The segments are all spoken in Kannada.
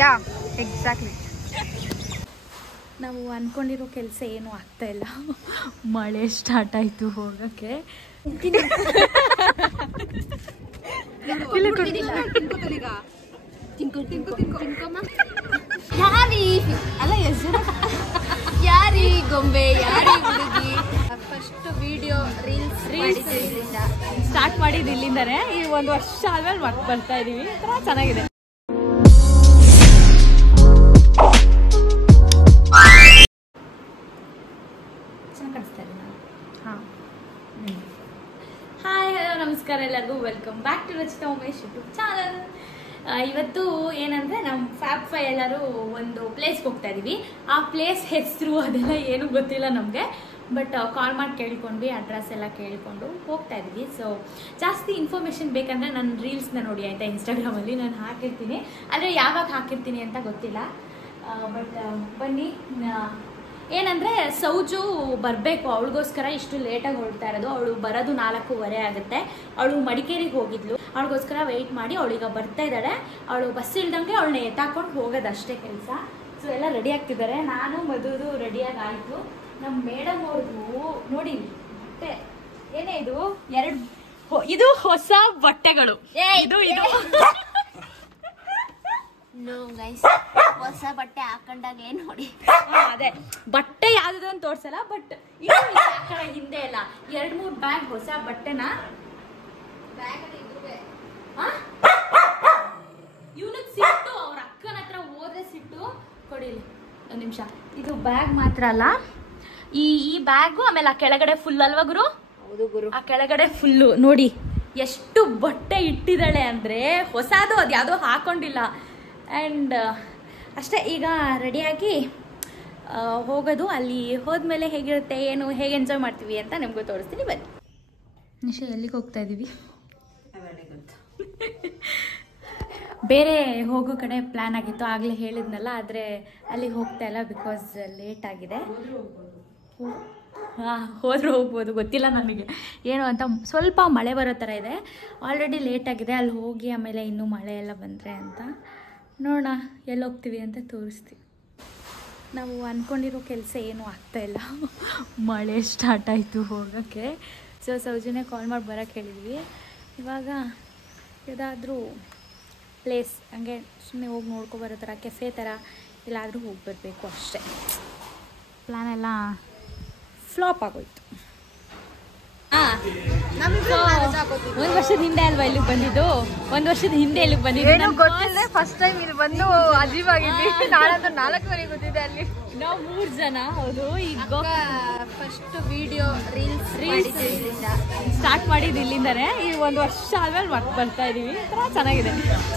ಯಾ ಎಕ್ಸಾಕ್ಟ್ಲಿ. ನಾವು ಅಂದ್ಕೊಂಡಿರೋ ಕೆಲಸ ಏನೂ ಆಗ್ತಾ ಇಲ್ಲ. ಮಳೆ ಸ್ಟಾರ್ಟ್ ಆಯಿತು ಹೋಗೋಕ್ಕೆ. ಯಾರಿ ಗೊಂಬೆ ಯಾರಿ ಹುಡುಗಿ ಫಸ್ಟ್ ವಿಡಿಯೋ ರೀಲ್ಸ್ ಸ್ಟಾರ್ಟ್ ಮಾಡಿದ್ದು ಇಲ್ಲಿಂದಾನೆ. ಈ 1 ವರ್ಷ ಆದ್ಮೇಲೆ ಬರ್ತಾ ಇದೀವಿ. ಚೆನ್ನಾಗಿದೆ. ಹಾಯ್ ಹಲೋ ನಮಸ್ಕಾರ ಎಲ್ಲರಿಗೂ. Welcome back to Rachita Umesh YouTube channel. ಇವತ್ತು ಏನಂದರೆ ನಮ್ಮ ಫ್ಯಾಬ್ ಫೈ ಎಲ್ಲರೂ ಒಂದು ಪ್ಲೇಸ್ಗೆ ಹೋಗ್ತಾ ಇದ್ದೀವಿ. ಆ ಪ್ಲೇಸ್ ಹೆಸರು ಅದೆಲ್ಲ ಏನೂ ಗೊತ್ತಿಲ್ಲ ನಮಗೆ, ಬಟ್ ಕಾಲ್ ಮಾಡಿ ಕೇಳ್ಕೊಂಡ್ವಿ, ಅಡ್ರೆಸ್ ಎಲ್ಲ ಕೇಳಿಕೊಂಡು ಹೋಗ್ತಾ ಇದ್ದೀವಿ. ಸೊ ಜಾಸ್ತಿ ಇನ್ಫಾರ್ಮೇಷನ್ ಬೇಕಂದರೆ ನನ್ನ ರೀಲ್ಸ್ನ ನೋಡಿ ಆಯಿತಾ, ಇನ್ಸ್ಟಾಗ್ರಾಮಲ್ಲಿ ನಾನು ಹಾಕಿರ್ತೀನಿ. ಆದರೆ ಯಾವಾಗ ಹಾಕಿರ್ತೀನಿ ಅಂತ ಗೊತ್ತಿಲ್ಲ. ಬಟ್ ಬನ್ನಿ. ಏನಂದರೆ ಸೌಜು ಬರಬೇಕು, ಅವಳಿಗೋಸ್ಕರ ಇಷ್ಟು ಲೇಟಾಗಿ ಹೊರಡ್ತಾ ಇರೋದು. ಅವಳು ಬರೋದು 4:15 ಆಗುತ್ತೆ. ಅವಳು ಮಡಿಕೇರಿಗೆ ಹೋಗಿದ್ಲು, ಅವಳಿಗೋಸ್ಕರ ವೆಯ್ಟ್ ಮಾಡಿ ಅವಳೀಗ ಬರ್ತಾ ಇದ್ದಾಳೆ. ಅವಳು ಬಸ್ ಇಲ್ದಂಗೆ ಅವಳನ್ನ ಎತ್ತಾಕೊಂಡು ಹೋಗೋದಷ್ಟೇ ಕೆಲಸ. ಸೊ ಎಲ್ಲ ರೆಡಿ ಆಗ್ತಿದ್ದಾರೆ. ನಾನು ಮದುವುದು ರೆಡಿಯಾಗಿ ಆಯಿತು. ನಮ್ಮ ಮೇಡಮ್ ಅವ್ರದ್ದು ನೋಡಿ ಬಟ್ಟೆ ಏನೇ ಇದು 2 ಇದು ಹೊಸ ಬಟ್ಟೆಗಳು. ಇದು ನೋ ಗೈಸ್, ಹೊಸ ಬಟ್ಟೆ ಹಾಕೊಂಡಾಗ್ಲೇ ನೋಡಿ. ಅದೇ ಬಟ್ಟೆ ಯಾವ್ದು ಅಂತ ತೋರ್ಸಲ್ಲ, ಬಟ್ ಇದು ಹಿಂದೆ ಎಲ್ಲ 2-3 ಬ್ಯಾಗ್ ಹೊಸ ಬಟ್ಟೆನ ಇವನಿಗೆ ಸಿಟ್ಟು, ಅವ್ರ ಅಕ್ಕನ ಹತ್ರ ಹೋದ್ರೆ ಸಿಟ್ಟು. ಕೊಡಿಲಿ ಒಂದು ನಿಮಿಷ. ಇದು ಬ್ಯಾಗ್ ಮಾತ್ರ ಅಲ್ಲ, ಈ ಬ್ಯಾಗು ಆಮೇಲೆ ಆ ಕೆಳಗಡೆ ಫುಲ್ ಅಲ್ವಾ ಗುರು? ಹೌದು ಗುರು, ಆ ಕೆಳಗಡೆ ಫುಲ್ಲು ನೋಡಿ ಎಷ್ಟು ಬಟ್ಟೆ ಇಟ್ಟಿದ್ದಾಳೆ ಅಂದರೆ ಹೊಸದು, ಅದು ಯಾವುದೋ ಹಾಕೊಂಡಿಲ್ಲ. ಆ್ಯಂಡ್ ಅಷ್ಟೇ. ಈಗ ರೆಡಿಯಾಗಿ ಹೋಗೋದು. ಅಲ್ಲಿ ಹೋದ್ಮೇಲೆ ಹೇಗಿರುತ್ತೆ, ಏನು, ಹೇಗೆ ಎಂಜಾಯ್ ಮಾಡ್ತೀವಿ ಅಂತ ನಿಮಗೂ ತೋರಿಸ್ತೀನಿ. ಬನ್ನಿ. ನಿಶಾ ಎಲ್ಲಿಗೆ ಹೋಗ್ತಾ ಇದ್ದೀವಿ? ಬೇರೆ ಹೋಗೋ ಕಡೆ ಪ್ಲ್ಯಾನ್ ಆಗಿತ್ತು, ಆಗಲೇ ಹೇಳಿದ್ನಲ್ಲ. ಆದರೆ ಅಲ್ಲಿಗೆ ಹೋಗ್ತಾ ಇಲ್ಲ, ಬಿಕಾಸ್ ಲೇಟ್ ಆಗಿದೆ. ಹೋದರೂ ಹೋಗ್ಬೋದು, ಗೊತ್ತಿಲ್ಲ ನನಗೆ ಏನು ಅಂತ. ಸ್ವಲ್ಪ ಮಳೆ ಬರೋ ಥರ ಇದೆ, ಆಲ್ರೆಡಿ ಲೇಟ್ ಆಗಿದೆ. ಅಲ್ಲಿ ಹೋಗಿ ಆಮೇಲೆ ಇನ್ನೂ ಮಳೆ ಎಲ್ಲ ಬಂದರೆ ಅಂತ ನೋಡೋಣ ಎಲ್ಲಿ ಹೋಗ್ತೀವಿ ಅಂತ ತೋರಿಸ್ತೀವಿ. ನಾವು ಅಂದ್ಕೊಂಡಿರೋ ಕೆಲಸ ಏನೂ ಆಗ್ತಾಯಿಲ್ಲ. ಮಳೆ ಸ್ಟಾರ್ಟ್ ಆಯಿತು ಹೋಗೋಕ್ಕೆ. ಸೊ ಸೌಜನ್ಯ ಕಾಲ್ ಮಾಡಿ ಬರೋಕ್ಕೆ ಹೇಳಿದ್ವಿ. ಇವಾಗ ಯಾವುದಾದ್ರೂ ಪ್ಲೇಸ್ ಹಂಗೆ ಸುಮ್ಮನೆ ಹೋಗಿ ನೋಡ್ಕೊಬರೋ ಥರ, ಕೆಫೆ ಥರ ಎಲ್ಲಾದರೂ ಹೋಗಿ ಬರಬೇಕು ಅಷ್ಟೇ. ಪ್ಲ್ಯಾನ್ ಎಲ್ಲ ಫ್ಲಾಪ್ ಆಗೋಯ್ತು. ಒಂದು ವರ್ಷದ ಹಿಂದೆ ಅಲ್ವಾ ಇಲ್ಲಿಗೆ ಬಂದಿದ್ದು? 1 ವರ್ಷದ ಹಿಂದೆ ಇಲ್ಲಿಗೆ ಬಂದಿದ್ದು. ಗೊತ್ತಿಲ್ಲ, ಫಸ್ಟ್ ಟೈಮ್ ಇಲ್ಲಿ ಬಂದು ಅಜೀಬ್ ಆಗಿದ್ವಿ. ನಾಳಂತ 4 ಮನೆಗೆ ಗೊತ್ತಿದೆ. ಅಲ್ಲಿ ನಾವು 3 ಜನ. ಹೌದು. ಈಗ ಫಸ್ಟ್ ವಿಡಿಯೋ ರೀಲ್ಸ್ ಸ್ಟಾರ್ಟ್ ಮಾಡಿದ್ದು ಇಲ್ಲಿಂದಾನೆ. ಈ 1 ವರ್ಷ ಆದ್ಮೇಲೆ ಬರ್ತಾ ಇದೀವಿ.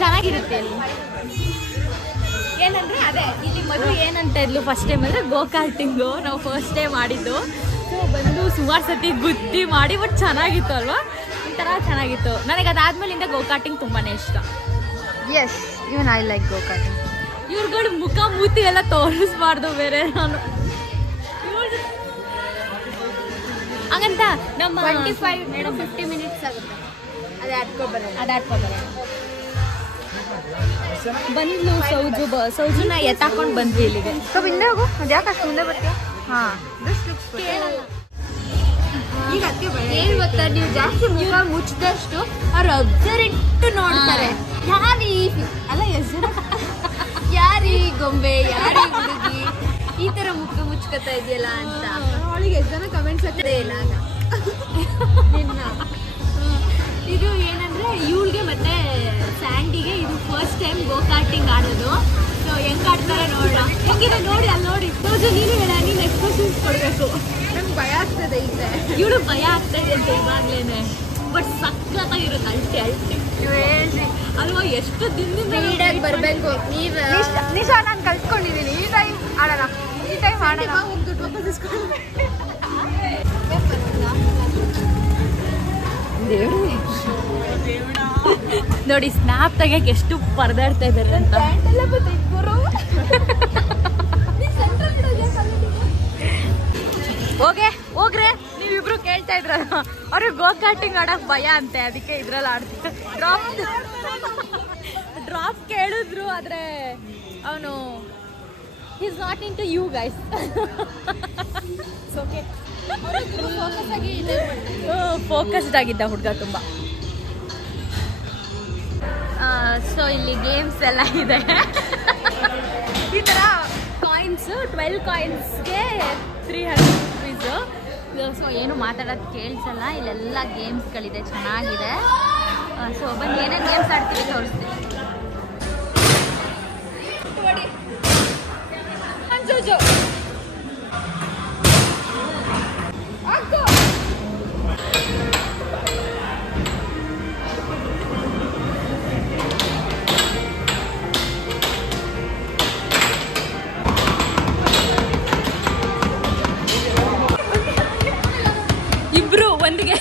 ಚೆನ್ನಾಗಿರುತ್ತೆ ಇಲ್ಲಿ. ಏನಂದ್ರೆ ಅದೇ ಇಲ್ಲಿ ಮದುವೆ ಏನಂತ ಇದ್ಲು ಫಸ್ಟ್ ಟೈಮ್ ಅಂದರೆ ಗೋಕಾರ್ಟಿಂಗು ನಾವು ಫಸ್ಟ್ ಟೈಮ್ ಮಾಡಿದ್ದು. ಸೊ ಬಂದು ಸುಮಾರು ಸತಿ ಗುದ್ದಿ ಮಾಡಿ, ಬಟ್ ಚೆನ್ನಾಗಿತ್ತು ಅಲ್ವಾ? ಒಂಥರ ಚೆನ್ನಾಗಿತ್ತು. ನನಗೆ ಅದಾದ್ಮೇಲಿಂದ ಗೋಕಾರ್ಟಿಂಗ್ ತುಂಬಾ ಇಷ್ಟ. Yes, even I like go karting. ಇವ್ರುಗಳು ಮುಖ ಮೂತಿ ಎಲ್ಲ ತೋರಿಸ್ಬಾರ್ದು ಬೇರೆ. ನಾನು ಹಂಗಂತ ನಮ್ಮ 50 ಮಿನಿಟ್ಸ್ ಆಗುತ್ತೆ. ಅದಾಡ್ಕೊಬರ ಬಂದ್ಲು ಸೌಜುನ ಎತ್ತಾಕೊಂಡು ಬಂದ್ವಿ ಇಲ್ಲಿಗೆ. ಸ್ವಲ್ಪ ಹಿಂದೆ ಹೋಗು, ಅದು ಯಾಕೆ ಅಷ್ಟು ಮುಂದೆ ಬರ್ತೀಯ? ಹಾಂ, ಈಗ ಏನ್ ಗೊತ್ತಾ, ನೀವು ಜಾಸ್ತಿ ಮುಖ ಮುಚ್ಚಿದಷ್ಟು ಅವ್ರು ಅಬ್ಸರ್ ಇಟ್ಟು ನೋಡ್ತಾರೆ. ಯಾರಿ ಅಲ್ಲ ಹೆಸರು, ಯಾರಿ ಗೊಂಬೆ ಯಾರಿ ಹುಡುಗಿ ಈ ತರ ಮುಖ ಮುಚ್ಕೋತಾ ಇದೆಯಲ್ಲ ಅಂತ ಅವಳಿಗೆ ಎಷ್ಟು ಜನ ಕಮೆಂಟ್ಸ್ ಆಗ್ತದೆ ಇಲ್ಲ. ಇದು ಏನಂದ್ರೆ ಇವಳಿಗೆ ಮತ್ತೆ ಸ್ಯಾಂಡಿಗೆ ಇದು ಫಸ್ಟ್ ಟೈಮ್ ಗೋಕಾರ್ಟಿಂಗ್ ಆಡೋದು. ಸೊ ಹೆಂಗ್ ಆಡ್ತಾರೆ ನೋಡೋಣ. ಹೆಂಗಿದೆ ನೋಡಿ, ಅಲ್ಲಿ ನೋಡಿ. ಸೌಜು ನೀನು ಹೇಳ, ನೀನು ಎಕ್ಸ್ಪ್ರೆಷನ್ಸ್ ಕೊಡಬೇಕು. ನಂಗೆ ಭಯ ಆಗ್ತದೆ. ಈಗ ಇವಳು ಭಯ ಆಗ್ತಾ ಇದೆ ಅಂತ ಇವಾಗ್ಲೇನೆ, ಬಟ್ ಸಖತ್ತಾಗಿರುತ್ತೆ. ಅಲ್ಟಿ ಅಲ್ವಾ? ಎಷ್ಟು ದಿನದಿಂದ ನೀಟಾಗಿ ಬರಬೇಕು. ನೀವು ನಿಶಾ ನಾನು ಕಲ್ತ್ಕೊಂಡಿದ್ದೀನಿ. ಈ ಟೈಮ್ ಆಡೋಣ, ಈ ಟೈಮ್ ಆಡೋಣ. ಒಂದು ದುಡ್ಡು ವಾಪಸ್ ಇಸ್ಕೊಂಡು ನೋಡಿ ಸ್ನ್ಯಾಪ್ ತೆಗಿಯಕ್ಕೆ ಎಷ್ಟು ಪರದಾಡ್ತಾ ಇದ್ದಾರೆ ಅಂತ. ಹೋಗ್ರೆ ನೀವಿಬ್ರು ಕೇಳ್ತಾ ಇದ್ರಲ್ಲ, ಅವ್ರಿಗೆ ಗೋಕಾರ್ಟಿಂಗ್ ಆಡಕ್ ಭಯ ಅಂತೆ, ಅದಕ್ಕೆ ಇದ್ರಲ್ಲಿ ಆಡ್ತೀವಿ. ಹೇಳಿದ್ರು, ಆದ್ರೆ ಅವನು is not into you guys. Focused ಆಗಿದ್ದ ಹುಡುಗ ತುಂಬ. ಸೊ ಇಲ್ಲಿ ಗೇಮ್ಸ್ ಎಲ್ಲ ಇದೆ. ಈ ಥರ ಕಾಯಿನ್ಸ್ 12 ಕಾಯಿನ್ಸ್ಗೆ 300 ರುಪೀಸು. ಸೊ ಏನು ಮಾತಾಡೋದು ಕೇಳಿಸಲ್ಲ. ಇಲ್ಲೆಲ್ಲ ಗೇಮ್ಸ್ಗಳಿದೆ, ಚೆನ್ನಾಗಿದೆ. ಸೊ ಬನ್ನಿ ಏನೇನು ಗೇಮ್ಸ್ ಆಡ್ತೀವಿ ತೋರಿಸ್ತೀವಿ. ಇಬ್ರು ಒಂದಿಗೆ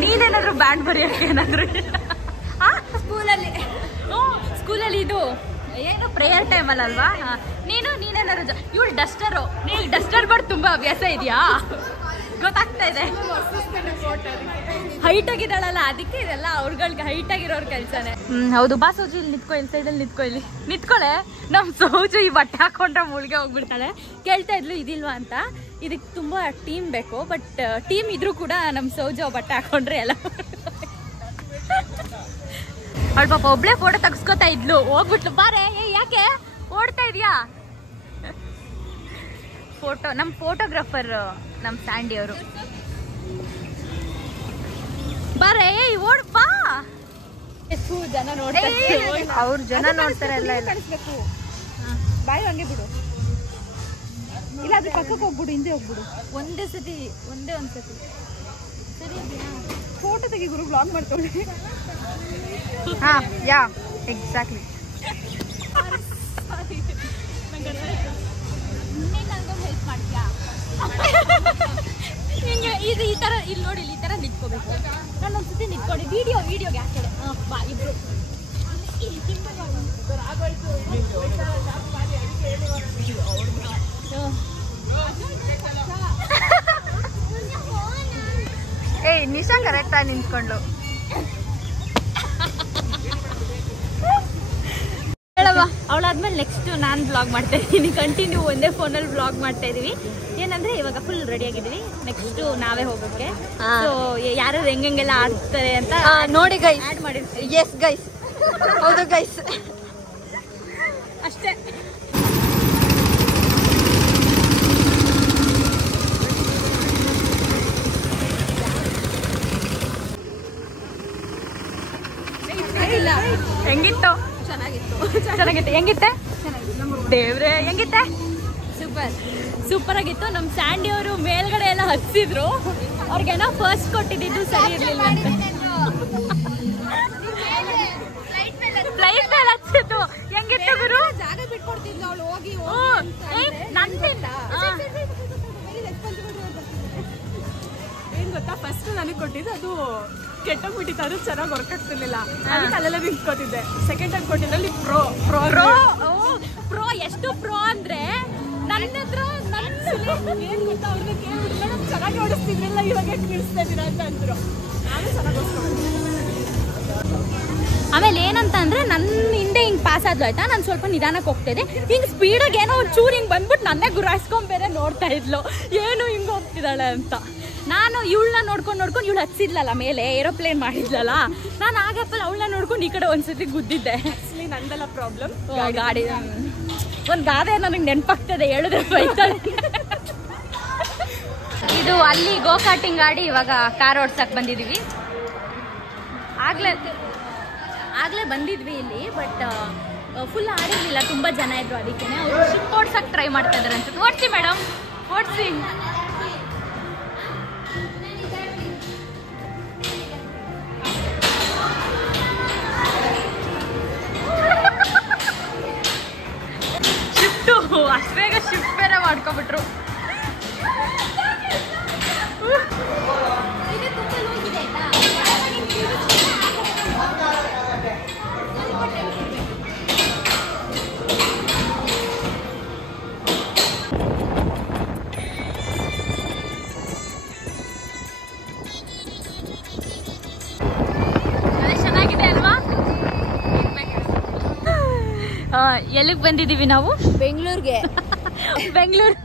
ನೀನೇನಾದ್ರು ಬ್ಯಾಂಡ್ ಬರೆಯೋಕೆ ಏನಾದ್ರು ಸ್ಕೂಲಲ್ಲಿ ಇದು ಏನು ಪ್ರೇಯರ್ ಟೈಮ್ ಅಲ್ವಾ? ನೀನೇನಾದ್ರು ಇವಳು ಡಸ್ಟರು, ನೀನು ಡಸ್ಟರ್ ಬಡ್ ತುಂಬಾ ಅಭ್ಯಾಸ ಇದೆಯಾ? ಗೊತ್ತಾಗ್ತಾ ಇದೆ. ಹೈಟ್ ಆಗಿದ್ದಾಳಲ್ಲ, ಅದಕ್ಕೆ ಇದೆಲ್ಲ ಅವ್ರಗಳಿಗೆ ಹೈಟ್ ಆಗಿರೋರ್ ಕೆಲ್ಸನೇ. ಹೌದು. ಬಾ ಸೋಜು, ಇಲ್ಲಿ ನಿತ್ಕೊ, ಇಲ್ಲಿ ಸೈಡಲ್ಲಿ ನಿತ್ಕೊಳ್ಳೆ. ನಮ್ ಸೋಜು ಈ ಬಟ್ಟೆ ಹಾಕೊಂಡ್ರೆ ಮುಳ್ಗೆ ಹೋಗ್ಬಿಡ್ತಾಳೆ. ಕೇಳ್ತಾ ಇದ್ಲು ಇದಿಲ್ವಾ ಅಂತ. ಇದಕ್ಕೆ ತುಂಬಾ ಟೀಮ್ ಬೇಕು, ಬಟ್ ಟೀಮ್ ಇದ್ರೂ ಕೂಡ ನಮ್ ಸೋಜು ಬಟ್ಟೆ ಹಾಕೊಂಡ್ರೆ ಎಲ್ಲ ಅವಳು ಪಾಪ ಒಬ್ಳೆ ಫೋಟೋ ತೆಗ್ಸ್ಕೊತಾ ಇದ್ಲು. ಹೋಗ್ಬಿಟ್ಲು. ಬಾರೆ, ಯಾಕೆ ಓಡ್ತಾ ಇದೀಯಾ? ಫೋಟೋ ನಮ್ ಫೋಟೋಗ್ರಾಫರ್ ನಮ್ ಸ್ಯಾಂಡಿ ಅವರು. ಬಾರೆ, ಓಡ್ ಬಾ. ಎಷ್ಟು ಜನ ನೋಡ್ತಾರೆ, ಅವ್ರ ಜನ ನೋಡ್ತಾರೆ ಎಲ್ಲ. ಬಾಯ್ ಹಂಗೆ ಬಿಡು, ಇಲ್ಲ ಅದ್ರ ಪಕ್ಕಕ್ಕೆ ಹೋಗ್ಬಿಡು, ಹಿಂದೆ ಹೋಗ್ಬಿಡು. ಒಂದೇ ಸತಿ ಸರಿ ಫೋಟೋ ತೆಗಿ ಗುರು, ಬ್ಲಾಗ್ ಮಾಡ್ಕೊಳ್ಳಿ. ಹಾ, ಯಾ ಎಕ್ಸಾಕ್ಟ್ಲಿ. ಹಿಂಗೆ ಇದು ಈ ತರ ಇಲ್ಲಿ ನೋಡಿ, ಈ ತರ ನಿಂತ್ಕೋಬೇಕು. ನಾನೊಂದ್ಸತಿ ನಿಂತ್ಕೊಂಡು ವಿಡಿಯೋಗೆ ಹಾಕಿದೆ. ಬಾ ಇಬ್ರು. ಏಯ್ ನಿಶಾ ಕರೆಕ್ಟಾಗಿ ನಿಂತ್ಕೊಂಡ್ಲು. ಹೇಳವ. ಅವಳಾದ್ಮೇಲೆ ನೆಕ್ಸ್ಟ್ ನಾನು ಬ್ಲಾಗ್ ಮಾಡ್ತಾ ಇದ್ದೀನಿ. ಕಂಟಿನ್ಯೂ ಒಂದೇ ಫೋನಲ್ಲಿ ಬ್ಲಾಗ್ ಮಾಡ್ತಾ ಇದೀವಿ. ಏನಂದ್ರೆ ಇವಾಗ ಫುಲ್ ರೆಡಿ ಆಗಿದ್ದೀವಿ. ನೆಕ್ಸ್ಟ್ ನಾವೇ ಹೋಗೋಕೆ. ಸೊ ಯಾರು ಹೆಂಗೆಲ್ಲ ಆಡ್ತಾರೆ ಅಂತ ನೋಡಿ ಗೈಸ್ ಆಡ್ ಮಾಡಿರ್ತೀವಿ. ಎಸ್ ಗೈಸ್, ಹೌದು ಗೈಸ್, ಅಷ್ಟೇ. ಹೆಂಗಿತ್ತು? ಚೆನ್ನಾಗಿತ್ತು. ಹೆಂಗಿತ್ತೆ ದೇವ್ರೆ? ಹೆಂಗಿತ್ತೆ? ಸೂಪರ್ ಆಗಿತ್ತು. ನಮ್ ಸ್ಯಾಂಡಿ ಅವರು ಮೇಲ್ಗಡೆ ಎಲ್ಲ ಹಚ್ಚಿದ್ರು. ಅವ್ರಿಗೇನೋ ಫಸ್ಟ್ ಕೊಟ್ಟಿದ್ದು ಸರಿ ಇರ್ಲಿಲ್ಲ ಅಂತ. ಫ್ಲೈಟ್ ಮೇಲೆ ಹಚ್ಚಿತ್ತು. ಹೆಂಗಿತ್ತು ಗುರು? ಜಾಗ ಬಿಟ್ಕೊಡ್ತಿದ್ಲು ಅವಳು. ಹೋಗಿ ಏನ್ ಗೊತ್ತಾ, ಫಸ್ಟ್ ನನಗೆ ಕೊಟ್ಟಿದ್ದು ಅದು ಕೆಟ್ಟೋಗ್ಬಿಟ್ಟಿತ್ತು. ಅದು ಚೆನ್ನಾಗಿ ವರ್ಕ್ ಆಗ್ತಿರ್ಲಿಲ್ಲ. ಅಲ್ಲೆಲ್ಲ ಬಿಟ್ಕೊತಿದ್ದೆ. ಸೆಕೆಂಡ್ ಟೈಮ್ ಕೊಟ್ಟಿದ್ದಲ್ಲಿ ಪ್ರೋ ಎಷ್ಟು ಪ್ರೋ ಅಂದ್ರೆ ನನ್ನ ಹತ್ರ ಏನ್ ಗೊತ್ತಾ, ಅವ್ರನ್ನ ಕೇಳ್ಬಿಟ್ಟಿಲ್ಲ, ನಮ್ಗೆ ಚೆನ್ನಾಗಿ ಓಡಿಸ್ತಿದ್ರಿಲ್ಲ, ಇವಾಗ ಕೇಳಿಸ್ತಾ ಇದ್ದೀರಾ ಅಂತ ಅಂದ್ರು. ನಾನು ಚೆನ್ನಾಗಿ ಆಮೇಲೆ ಏನಂತ ಅಂದ್ರೆ ನನ್ನ ಹಿಂದೆ ಹಿಂಗ್ ಪಾಸ್ ಆದ್ಲು ಆಯ್ತಾ. ನಾನು ಸ್ವಲ್ಪ ನಿಧಾನಕ್ಕೆ ಹೋಗ್ತಾ ಇದ್ದೆ. ಹಿಂಗ್ ಸ್ಪೀಡಾಗಿ ಏನೋ ಒಂಚೂರು ಹಿಂಗ್ ಬಂದ್ಬಿಟ್ಟು ನನ್ನೇ ಗುರಾಯಿಸ್ಕೊಂಡ್ ಬೇರೆ ನೋಡ್ತಾ ಇದ್ಲು, ಏನು ಹಿಂಗ್ ಹೋಗ್ತಿದ್ದಾಳೆ ಅಂತ. ನಾನು ಇವಳನ್ನ ನೋಡ್ಕೊಂಡು ಇವಳು ಹಚ್ಚಿದ್ಲಲ್ಲ ಮೇಲೆ, ಏರೋಪ್ಲೇನ್ ಮಾಡಿದ್ಲಲ್ಲ. ನಾನು ಆಗಪ್ಪಲ್ಲ ಅವಳನ್ನ ನೋಡ್ಕೊಂಡು ಈ ಕಡೆ ಒಂದ್ಸತಿ ಗುದ್ದಿದ್ದೆ. Actually ನಂದೆಲ್ಲ problem. ಗಾಡಿ ಒಂದು ಗಾದೆ ನನಗೆ ನೆನಪಾಗ್ತದೆ, ಹೇಳಿದ್ರೆ ಬೈತಾಳೆ. ಇದು ಅಲ್ಲಿ ಗೋಕಾಟಿಂಗ್ ಆಡಿ ಇವಾಗ ಕಾರ್ ಓಡ್ಸಕ್ ಬಂದಿದೀವಿ. ಆಗ್ಲೇ ಬಂದಿದ್ವಿ ಇಲ್ಲಿ, ಬಟ್ ಫುಲ್ ಆಡಿರ್ಲಿಲ್ಲ, ತುಂಬಾ ಜನ ಇದ್ರು. ಅದಕ್ಕೆ ಅವ್ರು ಶಿಪ್ ಓಡ್ಸಕ್ ಟ್ರೈ ಮಾಡ್ತಾ ಇದಾರೆ ಅನ್ಸುತ್ತೆ. ಓಡಿಸಿ ಮೇಡಮ್, ಓಡಿಸಿ. ಶಿಫ್ಟು ಅಷ್ಟು ಬೇಗ ಶಿಫ್ಟ್ ಬೇರೆ ಮಾಡ್ಕೊಬಿಟ್ರು. ಎಲ್ಲಿಗೆ ಬಂದಿದ್ದೀವಿ ನಾವು? ಬೆಂಗಳೂರಿಗೆ. ಬೆಂಗಳೂರು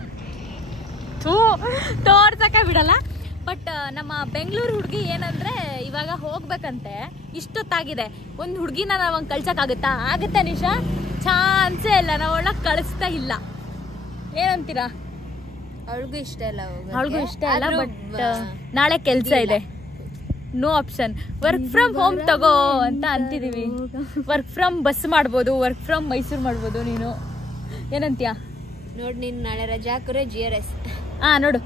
ತೋರ್ಸಕ್ಕೆ ಬಿಡಲ್ಲ. ಬಟ್ ನಮ್ಮ ಬೆಂಗಳೂರು ಹುಡುಗಿ ಏನಂದ್ರೆ ಇವಾಗ ಹೋಗ್ಬೇಕಂತೆ, ಇಷ್ಟೊತ್ತಾಗಿದೆ. ಒಂದು ಹುಡುಗಿನ ನಾವು ಹಂಗೆ ಕಳ್ಸಕ್ಕಾಗುತ್ತಾ? ಆಗುತ್ತೆ ನಿಶಾ? ಚಾನ್ಸೇ ಇಲ್ಲ, ನಾವು ಒಳಗೆ ಕಳಿಸ್ತಾ ಇಲ್ಲ. ಏನಂತೀರಾ? ಅವಳಿಗೂ ಇಷ್ಟ ಇಲ್ಲ, ಅವಳಿಗೂ ಇಷ್ಟ ಇಲ್ಲ. ಬಟ್ ನಾಳೆ ಕೆಲಸ ಇದೆ, no option. Work from home ತಗೋ ಅಂತ ಅಂತಿದೀವಿ. ವರ್ಕ್ ಫ್ರಮ್ ಬಸ್ ಮಾಡ್ಬೋದು, ವರ್ಕ್ ಫ್ರಮ್ ಮೈಸೂರು ಮಾಡ್ಬೋದು. ನೀನು ಏನಂತೀಯ? ನೋಡ್, ನೀನ್ ನಾಳೆ ರಜಾ ಹಾಕೋರೆ GRS. ನೋಡು,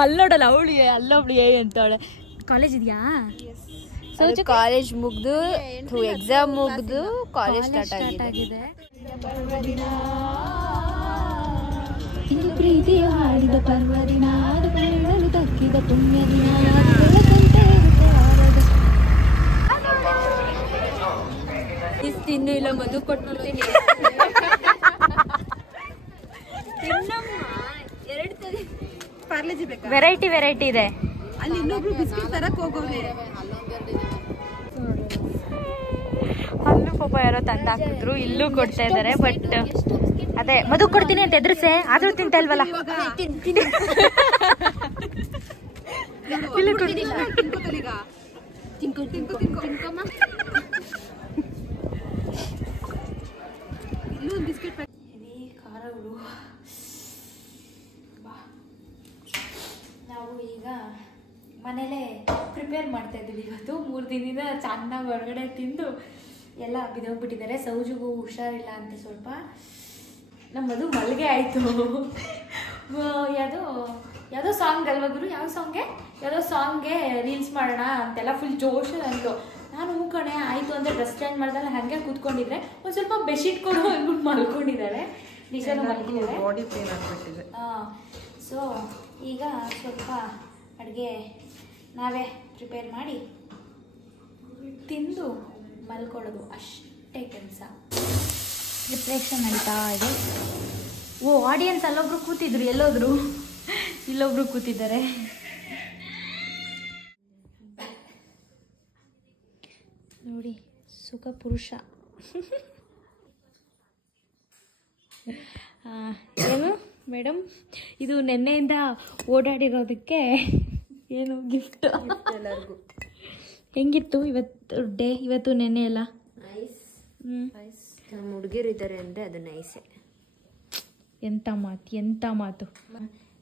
ಅಲ್ಲಿ ನೋಡಲ್ಲ ಅವಳು ಅಲ್ಲೊಬ್ಳು ಅಂತ ಅವಳೆ. ಕಾಲೇಜ್ ಇದೆಯಾ? ಕಾಲೇಜ್ ಮುಗ್ದು ಎಕ್ಸಾಮ್ ಮುಗ್ದು ಕಾಲೇಜ್ ಸ್ಟಾರ್ಟ್ ಆಗಿದೆ. ಪ್ರೀತಿ ಹಾಡಿದ ಪರ್ವದಿನ, ಅದು ಬೆಳಲು ತಕ್ಕಿದ ಪುಣ್ಯ ದಿನ. ತಿನ್ನು ಇಲ್ಲ ಮಧು ಕೊಟ್ಬಿಡ್ತೀನಿ. ವೆರೈಟಿ ವೆರೈಟಿ ಇದೆ. ಅಲ್ಲಿ ಇನ್ನೊಬ್ರು ಬಿಸ್ಕೆಟ್ ತರಕ್ ಹೋಗೋನೆ. ಅಲ್ಲೂ ಪಾಪ ಯಾರೋ ತಂದು ಹಾಕಿದ್ರು, ಇಲ್ಲೂ ಕೊಡ್ತಾ ಇದಾರೆ. ಬಟ್ ಅದೇ ಮಧು ಕೊಡ್ತೀನಿ ಅಂತ ಎದುರಿಸೆ, ಆದ್ರೂ ತಿಂತ ಇಲ್ವಲ್ಲ. ನಾವು ಈಗ ಮನೇಲೆ ಪ್ರಿಪೇರ್ ಮಾಡ್ತಾ ಇದ್ದೀವಿ. ಇವತ್ತು 3 ದಿನದಿಂದ ಚೆನ್ನಾಗಿ ಹೊರಗಡೆ ತಿಂದು ಎಲ್ಲ ಬಿದ್ದೋಗ್ಬಿಟ್ಟಿದ್ದಾರೆ. ಸೌಜುಗೂ ಹುಷಾರಿಲ್ಲ ಅಂತ ಸ್ವಲ್ಪ. ನಮ್ಮದು ಮಲ್ಲಿಗೆ ಆಯಿತು. ಯಾವುದೋ ಸಾಂಗ್ ಅಲ್ವಾ ಗುರು? ಯಾವ ಸಾಂಗ್ಗೆ? ಯಾವುದೋ ಸಾಂಗ್ಗೆ ರೀಲ್ಸ್ ಮಾಡೋಣ ಅಂತೆಲ್ಲ ಫುಲ್ ಜೋಶ್ ಅಂತು. ನಾನು ಹೂ ಕಣೆ ಆಯಿತು ಅಂದರೆ ಡ್ರೆಸ್ ಚೇಂಜ್ ಮಾಡ್ದಲ್ಲ ಹಾಗೆ ಕೂತ್ಕೊಂಡಿದ್ರೆ ಒಂದು ಸ್ವಲ್ಪ ಬೆಡ್ಶೀಟ್ ಕೊಡು ಅಂದ್ಬಿಟ್ಟು ಮಲ್ಕೊಂಡಿದ್ದಾಳೆ. ನಿಜನೂ ಮಲ್ಕೊಂಡಿದ್ದಾರೆ. ಬಾಡಿ ಪೇನ್ ಆಗ್ಬಿಟ್ಟಿದೆ. ಸೊ ಈಗ ಸ್ವಲ್ಪ ಅಡುಗೆ ನಾವೇ ಪ್ರಿಪೇರ್ ಮಾಡಿ ತಿಂದು ಮಲ್ಕೊಳ್ಳೋದು ಅಷ್ಟೇ ಕೆಲಸ. ಪ್ರಿಪ್ರೇಷನ್ ನಡೀತಾ ಇದೆ. ಓ, ಆಡಿಯನ್ಸ್ ಅಲ್ಲೊಬ್ರು ಕೂತಿದ್ರು, ಎಲ್ಲೋದ್ರು? ಇಲ್ಲೊಬ್ರು ಕೂತಿದ್ದಾರೆ. ನೋಡಿ, ಸುಖ ಪುರುಷ. ಏನು ಮೇಡಮ್, ಇದು ನೆನ್ನೆಯಿಂದ ಓಡಾಡಿರೋದಕ್ಕೆ ಏನು ಗಿಫ್ಟ್ ಎಲ್ಲರಿಗೂ. ಹೆಂಗಿತ್ತು ಇವತ್ತು ಡೇ? ಇವತ್ತು ನೆನ್ನೆ ಎಲ್ಲ ನೈಸ್. ನಮ್ಮ ಹುಡುಗಿರು ಇದ್ದಾರೆ ಅಂದರೆ ಅದು ನೈಸೆ. ಎಂಥ ಮಾತು, ಎಂಥ ಮಾತು.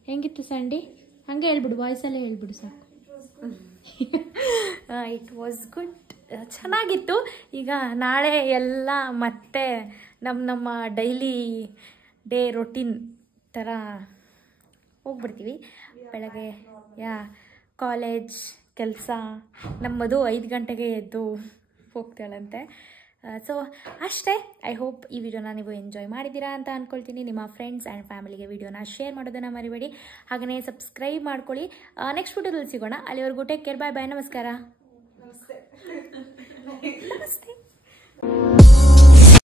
ಹೆಂಗಿತ್ತು ಸಂಡಿ? ಹಂಗೆ ಹೇಳ್ಬಿಡು, ವಾಯ್ಸಲ್ಲೇ ಹೇಳ್ಬಿಡು ಸಾಕು. ಇಟ್ ವಾಸ್ ಗುಡ್, ಚೆನ್ನಾಗಿತ್ತು. ಈಗ ನಾಳೆ ಎಲ್ಲ ಮತ್ತೆ ನಮ್ಮ ಡೈಲಿ ಡೇ ರೊಟೀನ್ ಥರ ಹೋಗ್ಬಿಡ್ತೀವಿ. ಬೆಳಗ್ಗೆ ಕಾಲೇಜ್ ಕೆಲಸ. ನಮ್ಮದು 5 ಗಂಟೆಗೆ ಎದ್ದು ಹೋಗ್ತಾಳಂತೆ. ಸೊ ಅಷ್ಟೇ. ಐ ಹೋಪ್ ಈ ವಿಡಿಯೋನ ನೀವು ಎಂಜಾಯ್ ಮಾಡಿದ್ದೀರಾ ಅಂತ ಅಂದ್ಕೊಳ್ತೀನಿ. ನಿಮ್ಮ ಫ್ರೆಂಡ್ಸ್ ಆ್ಯಂಡ್ ಫ್ಯಾಮಿಲಿಗೆ ವಿಡಿಯೋನ ಶೇರ್ ಮಾಡೋದನ್ನು ಮರಿಬೇಡಿ. ಹಾಗೆಯೇ ಸಬ್ಸ್ಕ್ರೈಬ್ ಮಾಡ್ಕೊಳ್ಳಿ. ನೆಕ್ಸ್ಟ್ ವಿಡಿಯೋದಲ್ಲಿ ಸಿಗೋಣ. ಅಲ್ಲಿವರೆಗೂ ಟೇಕ್ ಕೇರ್. ಬಾಯ್ ಬಾಯ್. ನಮಸ್ಕಾರ. ನಮಸ್ತೆ.